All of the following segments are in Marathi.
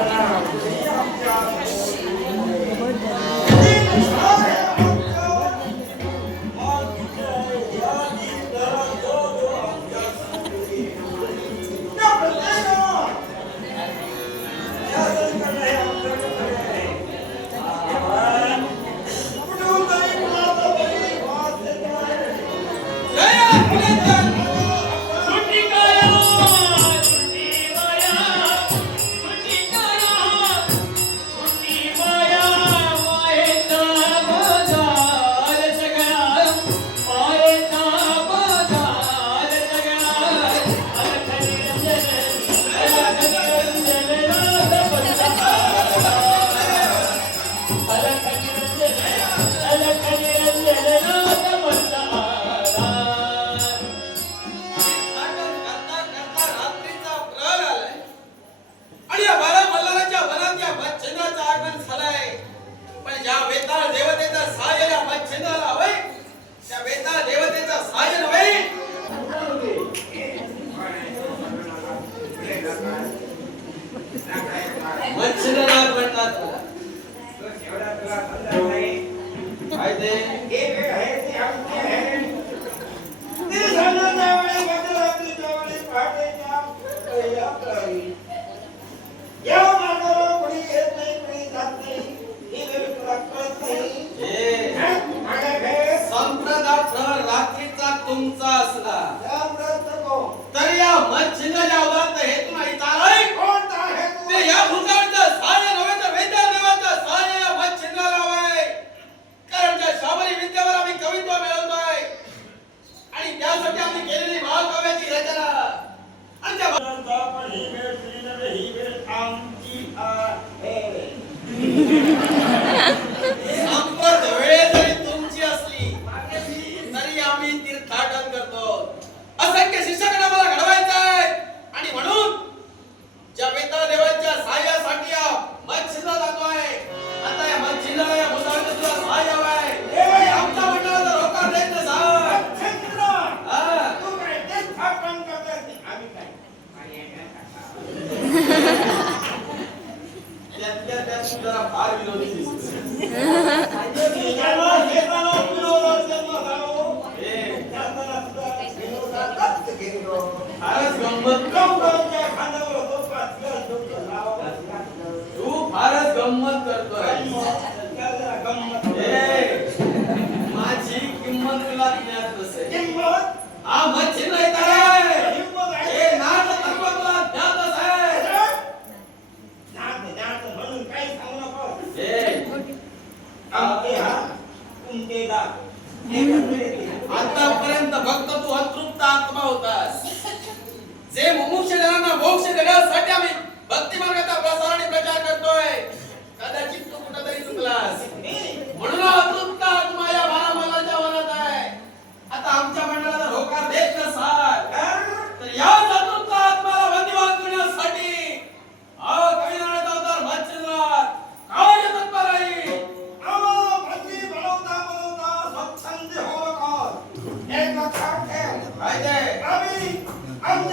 Gracias. मच्छरदार बनला तू 안녕 दिसताना फार विनोदी तू फारच गंमत करतो माझी किंमत तुला ज्ञात नसेल हा मच्छी आतापर्यंत फक्त तू अतृप्त आत्मा होतास. जे मुमुक्ष जनांना मोक्ष देण्यासाठी आम्ही भक्ती मार्गाचा प्रसार आणि प्रचार करतोय. कदाचित तू कुठेतरी चुकलास. म्हणून अतृप्त Ang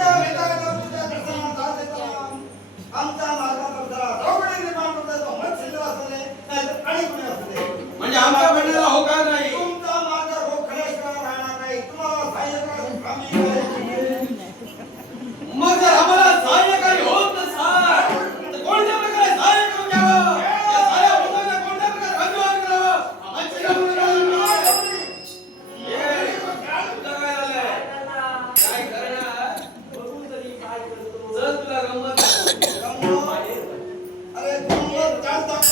por causa da